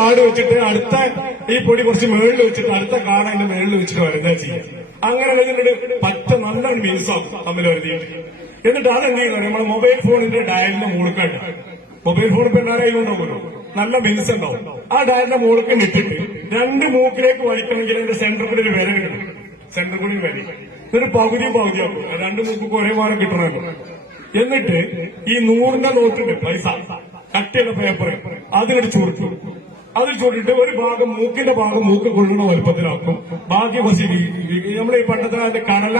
കാട് വെച്ചിട്ട് അടുത്ത ഈ പൊടി കുറച്ച് മേളിൽ വെച്ചിട്ട് അടുത്ത കാട് അതിന്റെ മേളിൽ വെച്ചിട്ട് വരുന്ന ചെയ്യാം അങ്ങനെ കഴിഞ്ഞിട്ട് പറ്റ നല്ലൊരു ആകും തമ്മിൽ വരുത്തിയിട്ട്. എന്നിട്ട് അതെന്ത് ചെയ്യുന്നത് നമ്മുടെ മൊബൈൽ ഫോണിന്റെ ഡയലിന്റെ മുഴുക്കായിട്ട് മൊബൈൽ ഫോൺ ഇപ്പൊ എല്ലാവരും ഉണ്ടാവുമല്ലോ? നല്ല മീൻസ് ഉണ്ടാവും. ആ ഡയലിന്റെ മുഴുക്കം ഇട്ടിട്ട് രണ്ട് മൂക്കിലേക്ക് വലിക്കണമെങ്കിൽ അതിന്റെ സെന്റർ കൂടി ഒരു വില കിട്ടും സെന്റർ കൂടി ഒരു വില ഇതൊരു പകുതി പകുതിയാക്കും രണ്ട് മൂക്ക് ഒരേ മാനം കിട്ടണമല്ലോ. എന്നിട്ട് ഈ നൂറിന്റെ നോട്ടിട്ട് പൈസ. കട്ടിയുള്ള പേപ്പർ അതിലെടുത്ത് ചുരുട്ടു. അതിൽ ചൂണ്ടിട്ട് ഒരു ഭാഗം മൂക്കിന്റെ ഭാഗം മൂക്ക് കൊള്ളുന്ന വലുപ്പത്തിലാക്കും. ബാക്കി കുറച്ച് നമ്മൾ ഈ പണ്ടത്തെ അതിന്റെ കടല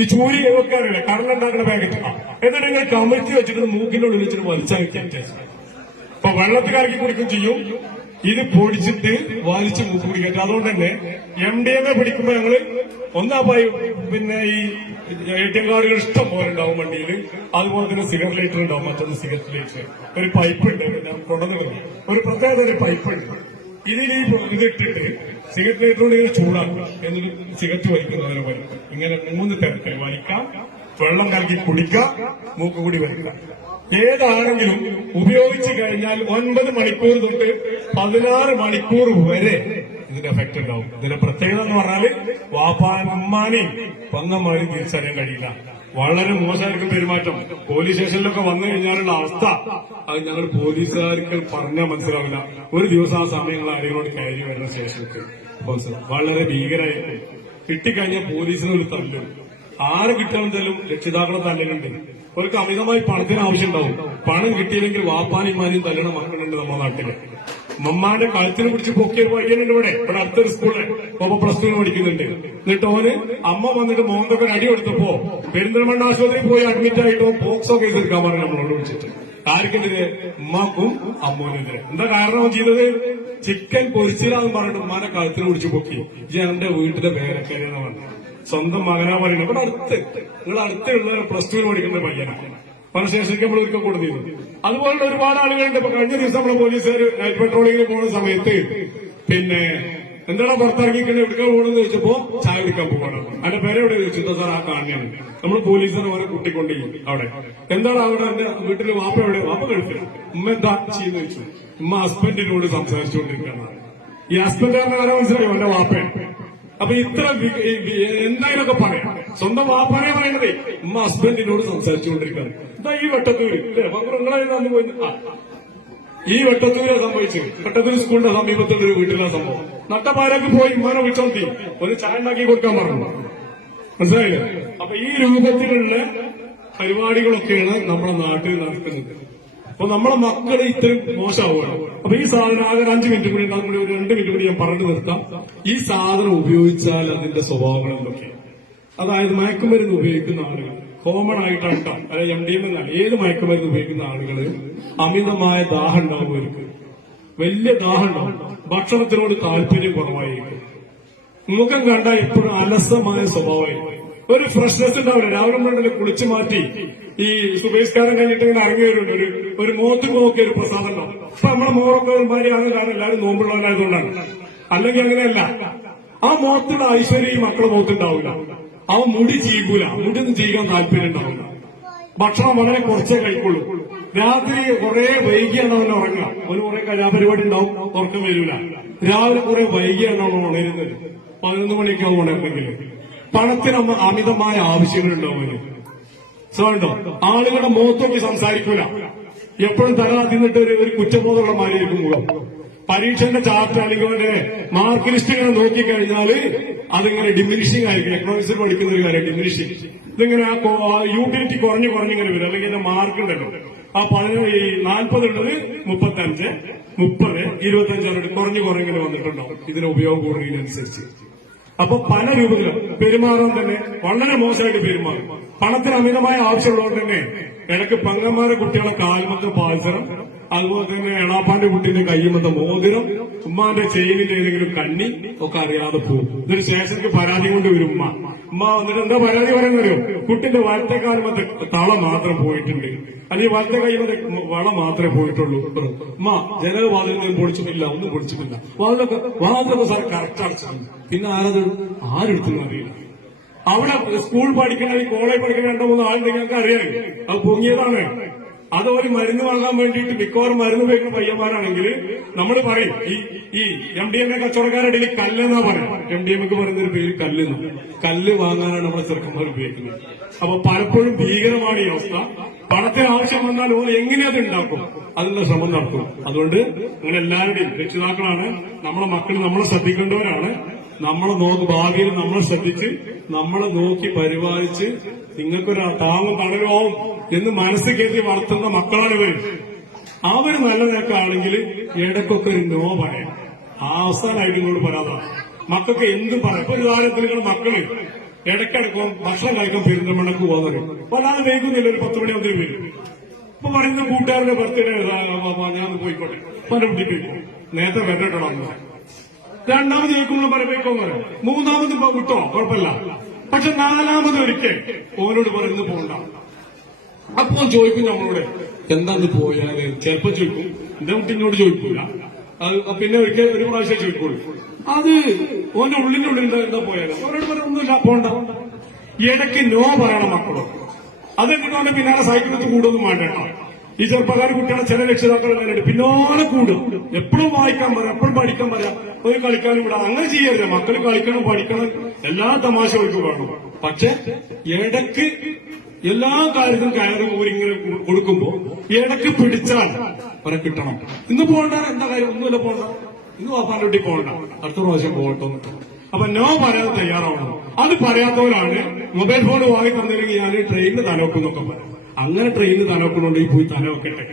ഈ ചൂരി വെക്കാറില്ല കടല ഉണ്ടാക്കുന്ന പാക്കറ്റ് എന്നിട്ട് നിങ്ങൾ കമഴ്ത്തി വെച്ചിട്ട് മൂക്കിന്റെ ഉള്ളിൽ വെച്ചിട്ട് വലിച്ചാൽ അപ്പൊ വെള്ളത്തിൽ കറക്കി കുടിക്കും ചെയ്യും. ഇത് പൊടിച്ചിട്ട് വാലിച്ച് മൂക്ക് പിടിക്കട്ടെ. അതുകൊണ്ട് തന്നെ എം ഡി എം എ പിടിക്കുമ്പോ ഞങ്ങൾ ഒന്നാ പോയി പിന്നെ ഈ എ ടി എം കാർഡുകൾ ഇഷ്ടം പോലെ ഉണ്ടാവും വണ്ടിയിൽ അതുപോലെ തന്നെ സിഗരറ്റ് ലൈറ്റർ ഉണ്ടാവും മറ്റൊന്ന് സിഗരറ്റ് ലൈറ്റർ ഒരു പൈപ്പ് ഉണ്ട് കൊണ്ടുവന്നിരുന്നു കൊണ്ടുവന്നു ഒരു പ്രത്യേകത ഒരു പൈപ്പ് ഉണ്ട്. ഇതിൽ ഈ ഇതിട്ടിട്ട് സിഗരറ്റ് ലൈറ്റർ കൊണ്ട് ഇങ്ങനെ ചൂടാക്കുക എന്നിട്ട് സിഗരറ്റ് വലിക്കുന്നതിന് വലിക്കും. ഇങ്ങനെ മൂന്ന് തരത്തിൽ വലിക്കാം. വെള്ളം കലക്കി കുടിക്കുക. മൂക്കുകൂടി വലിക്കാം. ഏതാണെങ്കിലും ഉപയോഗിച്ചു കഴിഞ്ഞാൽ ഒൻപത് മണിക്കൂർ തൊട്ട് പതിനാറ് മണിക്കൂർ വരെ ഇതിന്റെ എഫക്ട് ഉണ്ടാവും. ഇതിന്റെ പ്രത്യേകത എന്ന് പറഞ്ഞാൽ വാപ്പാനും ഉമ്മാനെയും തിരിച്ചറിയാൻ കഴിയില്ല. വളരെ മോശമായിരിക്കും പെരുമാറ്റം. പോലീസ് സ്റ്റേഷനിലൊക്കെ വന്നു കഴിഞ്ഞാലുള്ള അവസ്ഥ അത് ഞങ്ങൾ പോലീസുകാർക്ക് പറഞ്ഞാൽ മനസ്സിലാവില്ല. ഒരു ദിവസം ആ സമയങ്ങൾ ആരെങ്കിലും കയറി വരുന്ന സ്റ്റേഷനിലേക്ക്. വളരെ ഭീകരായിരിക്കും. കിട്ടിക്കഴിഞ്ഞാൽ പോലീസിന് ഒരു തല്ലും. ആര് തല്ലും രക്ഷിതാക്കളെ തല്ലുന്നുണ്ട് അവർക്ക് അമിതമായി പണത്തിന് ആവശ്യമുണ്ടാവും. പണം കിട്ടിയില്ലെങ്കിൽ വാപ്പാനിമാനും തല്ലണ മക്കളുണ്ട് നമ്മുടെ നാട്ടിൽ. മമ്മാന്റെ കഴുത്തിന് പിടിച്ച് പൊക്കിയ ഒരു പയ്യനുണ്ട് ഇവിടെ. ഇവിടെ അടുത്തൊരു സ്കൂളിൽ ഒപ്പം പ്ലസ് ടു പഠിക്കുന്നുണ്ട്. എന്നിട്ട് ഓന് അമ്മ വന്നിട്ട് മോന്തൊക്കെ അടി കൊടുത്തപ്പോ പെരിന്തൽമണ്ണ ആശുപത്രിയിൽ പോയി അഡ്മിറ്റ് ആയിട്ടോ പോക്സോ കേസ് എടുക്കാൻ പറഞ്ഞു നമ്മളോട് വിളിച്ചിട്ട്. ആർക്കെതിരെ? ഉമ്മാക്കും അമ്മൂനെതിരെ എന്താ കാരണം ചെയ്തത്? ചിക്കൻ പൊരിച്ചില്ലാന്ന് പറഞ്ഞിട്ട് ഉമ്മാനെ കഴുത്തിന് പിടിച്ച് പൊക്കി. ഇത് എന്റെ വീട്ടിലെ പേരക്കാരെന്ന് പറഞ്ഞു സ്വന്തം മകനാ പറയുന്നത്. ഇവിടെ അടുത്ത് ഇവിടെ അടുത്തുള്ള പ്ലസ് ടു പഠിക്കുന്ന പയ്യനാണ് സ്റ്റേഷനിലേക്ക് നമ്മൾ ഒരിക്കൽ കൊടുത്തിരുന്നു അതുപോലുള്ള ഒരുപാട് ആളുകളുണ്ട്. ഇപ്പൊ കഴിഞ്ഞ ദിവസം നമ്മൾ പോലീസുകാർ നൈറ്റ് പെട്രോളിങ്ങിന് പോകുന്ന സമയത്ത് പിന്നെ എന്താണ് പുറത്തിറങ്ങിക്കുന്നത് എവിടെ പോകണമെന്ന് ചോദിച്ചപ്പോ ചായ എടുക്കാൻ പോകണം അതിന്റെ പേരെ എവിടെ ചോദിച്ചു സാർ ആ കാണിയാണ് നമ്മൾ പോലീസിനെ ഓരോ കുട്ടിക്കൊണ്ട് അവിടെ. എന്താണ് അവിടെ എന്റെ വീട്ടിൽ വാപ്പ എവിടെ? വാപ്പ കഴിക്കില്ല ഉമ്മ എന്താ ചെയ്യുന്ന ചോദിച്ചു. ഉമ്മ ഹസ്ബൻഡിനോട് സംസാരിച്ചുകൊണ്ടിരിക്കുകയാണ്. ഈ ഹസ്ബൻഡ് ആരോ മനസ്സിലായോ? എന്റെ വാപ്പയാണ്. അപ്പൊ ഇത്ര എന്തായാലൊക്കെ പറയാം. സ്വന്തം വാപ്പാനെ പറയണതേ ഉമ്മ ഹസ്ബൻഡിനോട് സംസാരിച്ചുകൊണ്ടിരിക്കുകയാണ്. എന്താ ഈ വെട്ടത്തൂര് അന്ന് പോയി ഈ വെട്ടത്തൂരാ സംഭവിച്ചു വെട്ടത്തൂർ സ്കൂളിന്റെ സമീപത്തുള്ള ഒരു വീട്ടിലാണ് സംഭവം. നട്ടപ്പാരക്ക് പോയി ഉമ്മാനെ വിളിച്ചോണ്ടി. ഒരു ചായ ഉണ്ടാക്കി കൊടുക്കാൻ പറഞ്ഞു. മനസ്സിലായില്ലേ? അപ്പൊ ഈ രൂപത്തിലുള്ള പരിപാടികളൊക്കെയാണ് നമ്മുടെ നാട്ടിൽ നടക്കുന്നത്. അപ്പൊ നമ്മളെ മക്കൾ ഇത്രയും മോശമാവുകയാണ്. അപ്പൊ ഈ സാധനം ആകെ അഞ്ച് മിനിറ്റ് കൂടി ഉണ്ടാകും ഒരു രണ്ട് മിനിറ്റ് കൂടി ഞാൻ പറഞ്ഞു നിർത്താം. ഈ സാധനം ഉപയോഗിച്ചാൽ അതിന്റെ സ്വഭാവങ്ങൾ എന്തൊക്കെയാണ്? അതായത് മയക്കുമരുന്ന് ഉപയോഗിക്കുന്ന ആളുകൾ കോമൺ ആയിട്ടാണ് കേട്ടോ. അതായത് എം ഡി എം ഏത് മയക്കുമരുന്ന് ഉപയോഗിക്കുന്ന ആളുകൾ അമിതമായ ദാഹം ഉണ്ടാവും അവർക്ക് വലിയ ദാഹം ഉണ്ടാവും. ഭക്ഷണത്തിനോട് താല്പര്യം കുറവായിരിക്കും. മുഖം കണ്ടാൽ എപ്പോഴും അലസമായ സ്വഭാവമായിരിക്കും. ഒരു ഫ്രഷ്നെസ് ഉണ്ടാവില്ല. രാവിലെ മുതലേ കുളിച്ചു മാറ്റി ഈ സുബേഷ്കാരം കഴിഞ്ഞിട്ട് ഇങ്ങനെ ഇറങ്ങി വരുന്നുണ്ട്. ഒരു ഒരു മോത്ത് നോക്കിയ ഒരു പ്രസാദം ഉണ്ടാവും അപ്പൊ നമ്മളെ മോറൊക്കെ ഒരുമാതിരി ആണ് കാരണം എല്ലാവരും നോമ്പുള്ളവരായതുകൊണ്ടാണ്. അല്ലെങ്കിൽ അങ്ങനെയല്ല. ആ മോത്തുള്ള ഐശ്വര്യം ഈ മക്കളെ മോത്തുണ്ടാവില്ല അവൻ മുടി ചീകൂല. മുടി ഒന്നും ചെയ്യാൻ താല്പര്യം ഉണ്ടാവില്ല ഭക്ഷണം വളരെ കുറച്ചേ കഴിക്കുള്ളൂ. രാത്രി കുറെ വൈകിയാണ് അവൻ ഉറങ്ങുക. ഒരു കുറെ കലാപരിപാടി ഉണ്ടാവും. ഉറക്കം വരില്ല രാവിലെ കുറെ വൈകിയാണ് അവൻ ഉണരുന്നത്. പതിനൊന്ന് മണിയൊക്കെ ഉണർന്നെങ്കിൽ പണത്തിന് അമ- അമിതമായ ആവശ്യങ്ങളുണ്ടാവും അവന്. സോണ്ടോ ആളുകളുടെ മുഖത്തൊക്കെ സംസാരിക്കൂല. എപ്പോഴും തല തിന്നിട്ട് ഒരു ഒരു കുറ്റബോധമുള്ള മാറിയിരിക്കും മുഖം. പരീക്ഷന്റെ ചാർട്ട് അല്ലെങ്കിൽ അവന്റെ മാർക്ക് ലിസ്റ്റ് ഇങ്ങനെ നോക്കിക്കഴിഞ്ഞാൽ അതിങ്ങനെ ഡിമിനിഷിംഗ് ആയിരിക്കും. എക്കണോമിക്സിൽ പഠിക്കുന്ന ഒരു കാര്യം ഡിമിനിഷിംഗ് ഇതിങ്ങനെ യൂട്ടിലിറ്റി കുറഞ്ഞു കുറഞ്ഞിങ്ങനെ വരും. അല്ലെങ്കിൽ എന്റെ മാർക്ക് ഉണ്ടല്ലോ. ആ പതിന ഈ നാൽപ്പത് ഉള്ളത് മുപ്പത്തി അഞ്ച് മുപ്പത് ഇരുപത്തി അഞ്ചാണ് കുറഞ്ഞു കുറഞ്ഞിങ്ങനെ വന്നിട്ടുണ്ടാവും. ഇതിന് ഉപയോഗം കൂടുന്നതിനനുസരിച്ച്. അപ്പൊ പല രൂപത്തിലും പെരുമാറാൻ തന്നെ വളരെ മോശമായിട്ട് പെരുമാറും. പണത്തിന് അമിതമായ ആവശ്യമുള്ളതുകൊണ്ട് തന്നെ ഇടയ്ക്ക് പങ്കന്മാരെ കുട്ടികളെ കാൽമത്ത് പാൽസരം അതുപോലെ തന്നെ എളാപ്പാന്റെ കുട്ടിന്റെ കയ്യുമത്തെ മോതിരം ഉമ്മാന്റെ ചെയിനിന്റെ ഏതെങ്കിലും കണ്ണി ഒക്കെ അറിയാതെ പോകും. ഇതൊരു സ്റ്റേഷനിക്ക് പരാതി കൊണ്ട് വരും ഉമ്മ. ഉമ്മ എന്നിട്ട് എന്താ പരാതി പറയുന്നറിയോ കുട്ടിന്റെ വലത്തെ കാൽമത്തെ തള മാത്രം പോയിട്ടുണ്ട്. അല്ലെങ്കിൽ വലത്തെ കൈമത്തെ വള മാത്രമേ പോയിട്ടുള്ളൂ. ഉമ്മ ജനൽ വാതിലൊന്നും പൊടിച്ചിട്ടില്ല ഒന്നും പൊടിച്ചിട്ടില്ല വാതിലൊക്കെ വാതിലൊക്കെ സാർ കറക്റ്റ് അടച്ചാണ് പിന്നെ ആരത്? ആരെടുത്തെന്ന് അറിയില്ല. അവിടെ സ്കൂൾ പഠിക്കണ കോളേജ് പഠിക്കുന്ന രണ്ടോ മൂന്നോ ആളുണ്ടെങ്കിൽ ഞങ്ങൾക്ക് അറിയാം അത് പൊങ്ങിയതാണ്. അത് ഒരു മരുന്ന് വാങ്ങാൻ വേണ്ടിയിട്ട് മിക്കവാറും മരുന്ന് ഉപയോഗിക്കുന്ന പയ്യന്മാരാണെങ്കിൽ നമ്മൾ പറയും ഈ ഈ എം ഡി എം എ കച്ചവടക്കാരുടെ ഇടയിൽ കല്ലെന്നാ പറയാം എം ഡി എം എക്ക് പറയുന്ന ഒരു പേര് കല്ലെന്ന്. കല്ല് വാങ്ങാനാണ് നമ്മുടെ ചെറുക്കന്മാർ ഉപയോഗിക്കുന്നത്. അപ്പൊ പലപ്പോഴും ഭീകരമാണ് ഈ അവസ്ഥ. പണത്തിന് ആവശ്യം വന്നാൽ ഓൻ എങ്ങനെ അത് ഉണ്ടാക്കും? അതിനുള്ള ശ്രമം നടത്തും അതുകൊണ്ട് നിങ്ങൾ എല്ലാവരുടെയും രക്ഷിതാക്കളാണ്. നമ്മളെ മക്കൾ നമ്മളെ ശ്രദ്ധിക്കേണ്ടവരാണ്. നമ്മളെ നോക്ക് ഭാവിയിൽ നമ്മളെ ശ്രദ്ധിച്ച് നമ്മളെ നോക്കി പരിപാലിച്ച് നിങ്ങൾക്കൊരു താങ്ങും തളരുമോ എന്ന് മനസ്സിൽ കരുതി വളർത്തുന്ന മക്കളാണ് ഇവർ അവർ നല്ല നിരക്കാണെങ്കിൽ ഇടക്കൊക്കെ ഒരു നോ പറയാം. അവസാനമായിട്ട് ഇങ്ങോട്ട് പറയാതാണ് മക്കൾക്ക് എന്തും പറയാം. ഇപ്പൊ ഉദാഹരണത്തിൽ മക്കൾ ഇടയ്ക്കിടക്കും ഭക്ഷണം കഴിക്കാൻ പെരുന്തമണ്ണക്ക് പറയും. വല്ലാതെ വൈകുന്നില്ല ഒരു പത്ത് മണിയാകുമ്പോൾ വരും. ഇപ്പൊ പറയുന്ന കൂട്ടുകാരുടെ ബർത്ത്ഡേ ഞാൻ പോയിക്കോട്ടെ. പല പോയിക്കോ. നേരത്തെ വരട്ടോ രണ്ടാമത് ജയിക്കുമ്പോൾ പറയാം. മൂന്നാമത് ഇപ്പൊ വിട്ടോ? കുഴപ്പമില്ല. പക്ഷെ നാലാമത് ഒരിക്കൽ ഓനോട് പറയുന്നത് പോണ്ട. അപ്പോൾ ചോദിക്കും നമ്മളോട് എന്താന്ന് പോയാൽ? ചിലപ്പോ ചോദിക്കും എന്റെ കുട്ടി എന്നോട് ചോദിക്കൂല. അത് പിന്നെ ഒരിക്കൽ ഒരു പ്രാവശ്യം ചോദിക്കുള്ളൂ അത് ഓന്റെ ഉള്ളിന്റെ ഉള്ളിൽ എന്താ പോയാൽ? അവരോട് പറയൊന്നുമില്ല പോണ്ട. ഇടയ്ക്ക് നോ പറയണം മക്കളോട്. അതെന്തിനാണ് പിന്നാലെ സൈക്കിളത്ത് കൂടുതലും വേണ്ട ഈ ചെറുപ്പക്കാർ കുട്ടികളെ ചില രക്ഷിതാക്കൾ അങ്ങനെയുണ്ട് പിന്നാലെ കൂടും. എപ്പോഴും വായിക്കാൻ പറയാം എപ്പോഴും പഠിക്കാൻ പറയാം. ഒരു കളിക്കാനും വിടാം അങ്ങനെ ചെയ്യരുത്. മക്കൾ കളിക്കണം പഠിക്കണം എല്ലാ തമാശ അവർക്ക് വേണം പക്ഷെ ഇടയ്ക്ക് എല്ലാ കാര്യത്തിനും കയറി ഊരിങ്ങനെ കൊടുക്കുമ്പോ ഇടയ്ക്ക് പിടിച്ചാൽ അവരെ കിട്ടണം. ഇന്ന് പോകണ്ട? എന്താ കാര്യം? ഒന്നുമില്ല പോകണ്ട. ഇന്ന് വീട്ടിൽ പോകണ്ട. അടുത്ത പ്രാവശ്യം പോകട്ടോ. അപ്പൊ നോ പറയാതെ തയ്യാറാവണം. അത് പറയാത്തവരാണ് മൊബൈൽ ഫോൺ വാങ്ങി തന്നില്ലെങ്കിൽ ഞാൻ ട്രെയിനിന് തലവെക്കുന്നൊക്കെ പറയും. അങ്ങനെ ട്രെയിനിന് ഈ പോയി തലവെക്കട്ടെ.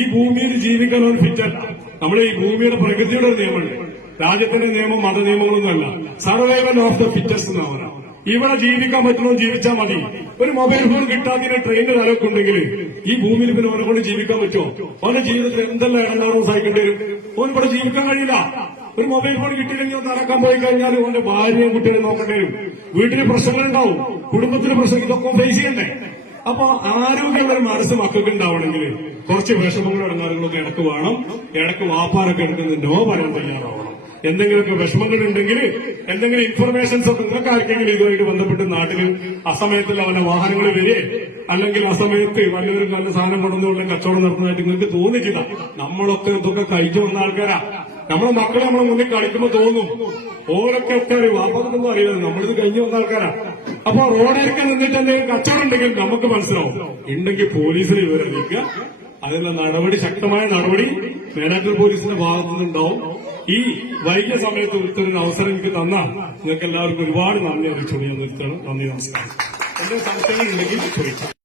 ഈ ഭൂമിയിൽ ജീവിക്കാൻ ഒരു ഫിറ്റല്ല നമ്മുടെ ഈ ഭൂമിയുടെ പ്രകൃതിയുടെ ഒരു നിയമമുണ്ട്. രാജ്യത്തിന്റെ നിയമം മത നിയമങ്ങളൊന്നുമല്ല സർവൈവൽ ഓഫ് ദ ഫിറ്റസ്റ്റ് എന്നാണ്. ഇവിടെ ജീവിക്കാൻ പറ്റണോ ജീവിച്ചാൽ മതി. ഒരു മൊബൈൽ ഫോൺ കിട്ടാതിന് ട്രെയിനിൽ തലക്കുണ്ടെങ്കിൽ ഈ ഭൂമിയിൽ പിന്നെ ഓനെ കൊണ്ട് ജീവിക്കാൻ പറ്റുമോ? ഓന്റെ ജീവിതത്തിൽ എന്തെല്ലാം ഇടങ്ങാറോ സഹിക്കേണ്ടി വരും? ഓൻ ഇവിടെ ജീവിക്കാൻ കഴിയില്ല. ഒരു മൊബൈൽ ഫോൺ കിട്ടിയില്ലെങ്കിൽ നടക്കാൻ പോയി കഴിഞ്ഞാൽ ഓന്റെ ഭാര്യയും കുട്ടികളെ നോക്കേണ്ടി വരും. വീട്ടിൽ പ്രശ്നങ്ങളുണ്ടാവും. കുടുംബത്തിന് പ്രശ്നം ഇതൊക്കെ ഫേസ് ചെയ്യണ്ടേ? അപ്പൊ ആരോഗ്യമുള്ള ഒരു മനസ്സ് മക്കൾക്ക് ഉണ്ടാവണമെങ്കിൽ കുറച്ച് വിഷമങ്ങളും ഇടങ്ങാറുകളൊക്കെ ഇടയ്ക്ക് വേണം. ഇടയ്ക്ക് വാപ്പാനൊക്കെ എടുക്കുന്ന നോ പറയാൻ തയ്യാറാവണം. എന്തെങ്കിലുമൊക്കെ വിഷമങ്ങൾ ഉണ്ടെങ്കിൽ എന്തെങ്കിലും ഇൻഫർമേഷൻസ് ഒക്കെ നിങ്ങൾക്ക് ആർക്കെങ്കിലും ഇതുമായിട്ട് ബന്ധപ്പെട്ട് നാട്ടിൽ അസമയത്തിൽ അവന്റെ വാഹനങ്ങൾ വരെ അല്ലെങ്കിൽ അസമയത്ത് വല്ലവരും നല്ല സാധനം കൊണ്ടുവന്നുള്ള കച്ചവടം നടത്തുന്നതായിട്ട് നിങ്ങൾക്ക് തോന്നിച്ചില്ല നമ്മളൊക്കെ ഇതൊക്കെ കഴിച്ചു വന്ന ആൾക്കാരാ. നമ്മളെ മക്കളെ നമ്മളെ മുന്നിൽ കളിക്കുമ്പോൾ തോന്നും. ഓരൊക്കെ അറിയും വാപ്പതൊന്നും അറിയാതെ നമ്മളിത് കഴിഞ്ഞു വന്ന ആൾക്കാരാ. അപ്പൊ റോഡിലൊക്കെ നിന്നിട്ട് എന്തെങ്കിലും കച്ചവടം ഉണ്ടെങ്കിൽ നമുക്ക് മനസ്സിലാവും. ഉണ്ടെങ്കിൽ പോലീസിനെ വിവരം അതിനുള്ള നടപടി ശക്തമായ നടപടി മേനാറ്റൂർ പോലീസിന്റെ ഭാഗത്തു നിന്നുണ്ടാവും. ഈ വൈകിയ സമയത്ത് ഒരു അവസരം എനിക്ക് തന്ന. നിങ്ങൾക്ക് എല്ലാവർക്കും ഒരുപാട് നന്ദി അറിയിച്ചു ഞാൻ നിർത്തണം നന്ദി നമസ്കാരം. എന്റെ സംശയങ്ങൾ ഉണ്ടെങ്കിൽ ചോദിക്കാം.